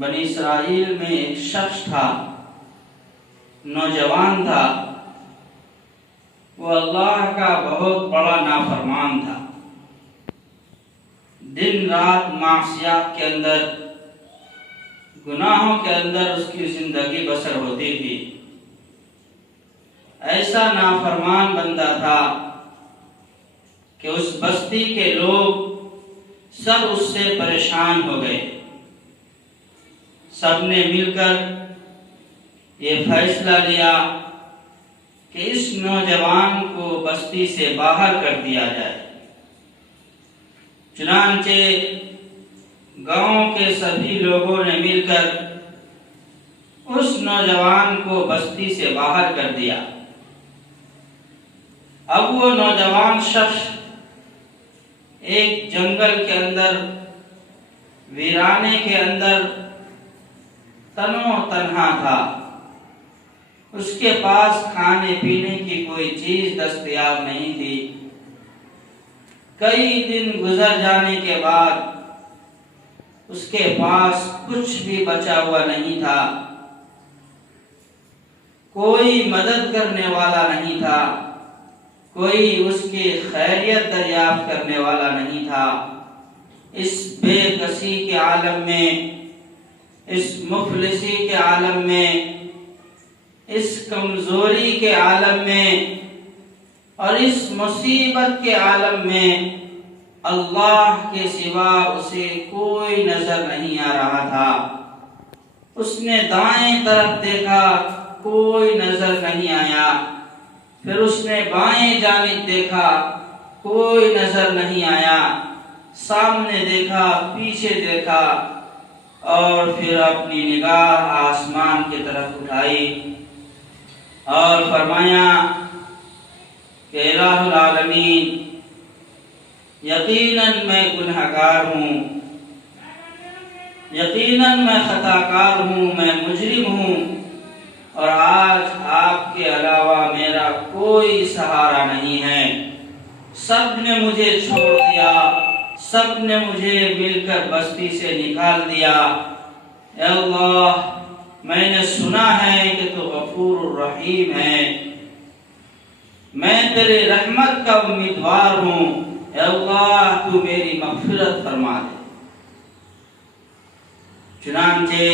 بنی اسرائیل میں ایک شخص تھا، نوجوان تھا، وہ اللہ کا بہت بڑا نافرمان تھا، دن رات معصیات کے اندر، گناہوں کے اندر اس کی زندگی بسر ہوتی تھی۔ ایسا نافرمان بندہ تھا کہ اس بستی کے لوگ سب اس سے پریشان ہو گئے۔ سب نے مل کر یہ فیصلہ لیا کہ اس نوجوان کو بستی سے باہر کر دیا جائے۔ چنانچہ گاؤں کے سبھی لوگوں نے مل کر اس نوجوان کو بستی سے باہر کر دیا۔ اب وہ نوجوان شخص ایک جنگل کے اندر، ویرانے کے اندر تنو تنہا تھا۔ اس کے پاس کھانے پینے کی کوئی چیز دستیاب نہیں تھی۔ کئی دن گزر جانے کے بعد اس کے پاس کچھ بھی بچا ہوا نہیں تھا، کوئی مدد کرنے والا نہیں تھا، کوئی اس کی خیریت دریافت کرنے والا نہیں تھا۔ اس بے کسی کے عالم میں، اس مفلسی کے عالم میں، اس کمزوری کے عالم میں اور اس مصیبت کے عالم میں اللہ کے سوا اسے کوئی نظر نہیں آ رہا تھا۔ اس نے دائیں طرف دیکھا، کوئی نظر نہیں آیا۔ پھر اس نے بائیں جانب دیکھا، کوئی نظر نہیں آیا۔ سامنے دیکھا، پیچھے دیکھا، اور پھر اپنی نگاہ آسمان کی طرف اٹھائی اور فرمایا کہ الہ العالمین، یقیناً میں گنہگار ہوں، یقیناً میں خطا کار ہوں، میں مجرم ہوں، اور آج آپ کے علاوہ میرا کوئی سہارا نہیں ہے۔ سب نے مجھے چھوڑ دیا، سب نے مجھے مل کر بستی سے نکال دیا۔ اے اللہ، میں نے سنا ہے کہ تو غفور الرحیم ہے، میں تیرے رحمت کا امیدوار ہوں۔ اے اللہ، تو میری مغفرت فرما دے۔ چنانچہ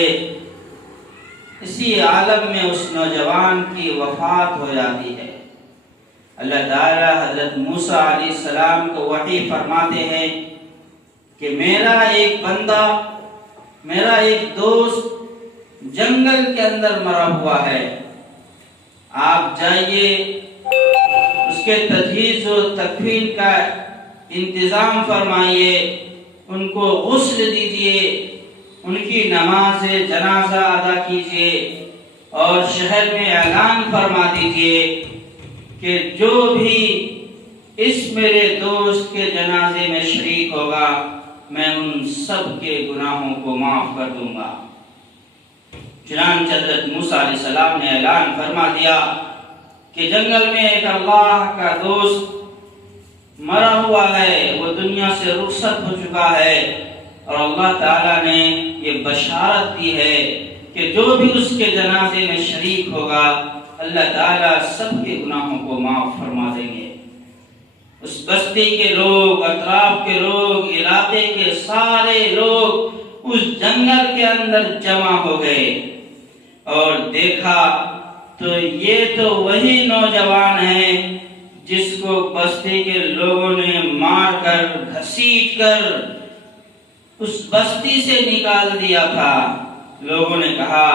اسی عالم میں اس نوجوان کی وفات ہو جاتی ہے۔ اللہ تعالیٰ حضرت موسیٰ علیہ السلام کو وحی فرماتے ہیں کہ میرا ایک بندہ، میرا ایک دوست جنگل کے اندر مرا ہوا ہے، آپ جائیے، اس کے تجہیز و تکفین کا انتظام فرمائیے، ان کو غسل دیجیے، ان کی نماز جنازہ ادا کیجیے، اور شہر میں اعلان فرما دیجیے کہ جو بھی اس میرے دوست کے جنازے میں شریک ہوگا، میں ان سب کے گناہوں کو معاف کر دوں گا۔ چنانچہ حضرت موسیٰ علیہ السلام نے اعلان فرما دیا کہ جنگل میں ایک اللہ کا دوست مرا ہوا ہے، وہ دنیا سے رخصت ہو چکا ہے، اور اللہ تعالیٰ نے یہ بشارت دی ہے کہ جو بھی اس کے جنازے میں شریک ہوگا، اللہ تعالیٰ سب کے گناہوں کو معاف فرما دیں گے۔ اس بستی کے لوگ، اطراف کے لوگ، علاقے کے سارے لوگ اس جنگل کے اندر جمع ہو گئے اور دیکھا تو یہ تو وہی نوجوان ہے جس کو بستی کے لوگوں نے مار کر، گھسیٹ کر اس بستی سے نکال دیا تھا۔ لوگوں نے کہا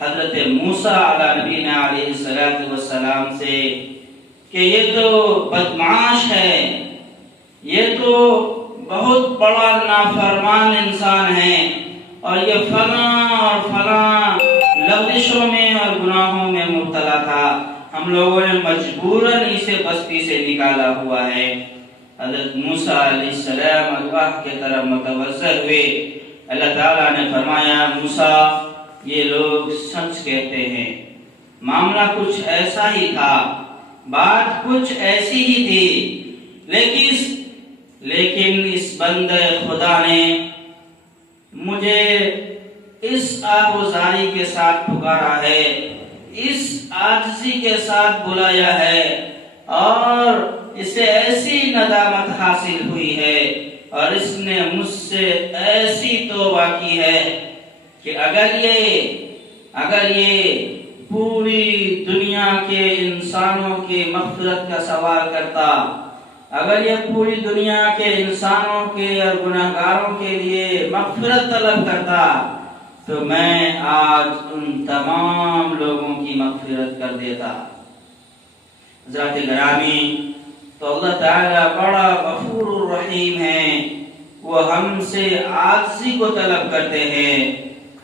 حضرت موسیٰ علیہ نبینا علیہ السلام سے کہ یہ تو بدمعاش ہے، یہ تو بہت بڑا نافرمان انسان ہے، اور یہ فلاں اور فلاں لغزشوں میں اور گناہوں میں مبتلا تھا، ہم لوگوں نے مجبوراً اسے بستی سے نکالا ہوا ہے۔ حضرت موسیٰ علیہ السلام اللہ کی طرف متوجہ ہوئے۔ اللہ تعالیٰ نے فرمایا موسیٰ، یہ لوگ سچ کہتے ہیں، معاملہ کچھ ایسا ہی تھا، بات کچھ ایسی ہی تھی، لیکن اس بندے خدا نے مجھے اس آہوزاری کے ساتھ پکارا ہے، اس عاجزی کے ساتھ بلایا ہے، اور اسے ایسی ندامت حاصل ہوئی ہے اور اس نے مجھ سے ایسی توبہ کی ہے کہ اگر یہ پوری دنیا کے انسانوں کی مغفرت کا سوال کرتا، اگر یہ پوری دنیا کے انسانوں کے اور گناہگاروں کے لیے مغفرت طلب کرتا، تو میں آج ان تمام لوگوں کی مغفرت کر دیتا۔ حضرات گرامی، تو اللہ تعالیٰ بڑا غفور الرحیم ہے، وہ ہم سے عاجزی کو طلب کرتے ہیں،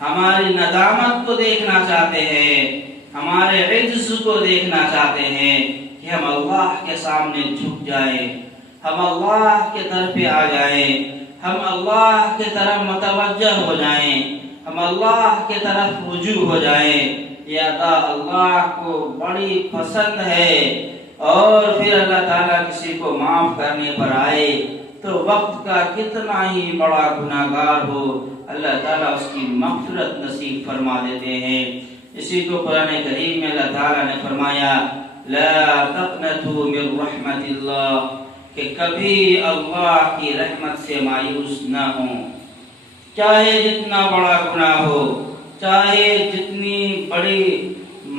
ہماری ندامت کو دیکھنا چاہتے ہیں، ہمارے عجز کو دیکھنا چاہتے ہیں کہ ہم اللہ کے سامنے جھک جائیں، ہم اللہ کے در پہ آ جائیں، ہم اللہ کے طرف متوجہ ہو جائیں، ہم اللہ کے طرف رجوع ہو جائیں۔ یہ عطا اللہ کو بڑی پسند ہے، اور پھر اللہ تعالیٰ کسی کو معاف کرنے پر آئے تو وقت کا کتنا ہی بڑا گناہگار ہو، اللہ تعالیٰ اس کی مغفرت نصیب فرما دیتے ہیں۔ اسی کو قرآن کریم میں اللہ تعالیٰ نے فرمایا، لا تقنطوا من رحمت اللہ، کہ کبھی اللہ کی رحمت سے مایوس نہ ہوں، چاہے جتنا بڑا گناہ ہو، چاہے جتنی بڑی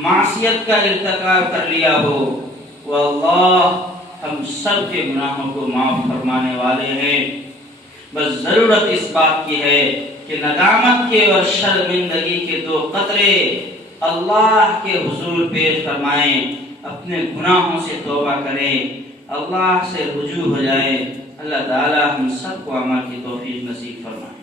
معصیت کا ارتکاب کر لیا ہو، وہ اللہ ہم سب کے گناہوں کو معاف فرمانے والے ہیں۔ بس ضرورت اس بات کی ہے کہ ندامت کے اور شرمندگی کے 2 قطرے اللہ کے حضور پیش فرمائیں، اپنے گناہوں سے توبہ کریں، اللہ سے رجوع ہو جائے۔ اللہ تعالی ہم سب کو عمل کی توفیق نصیب فرمائے۔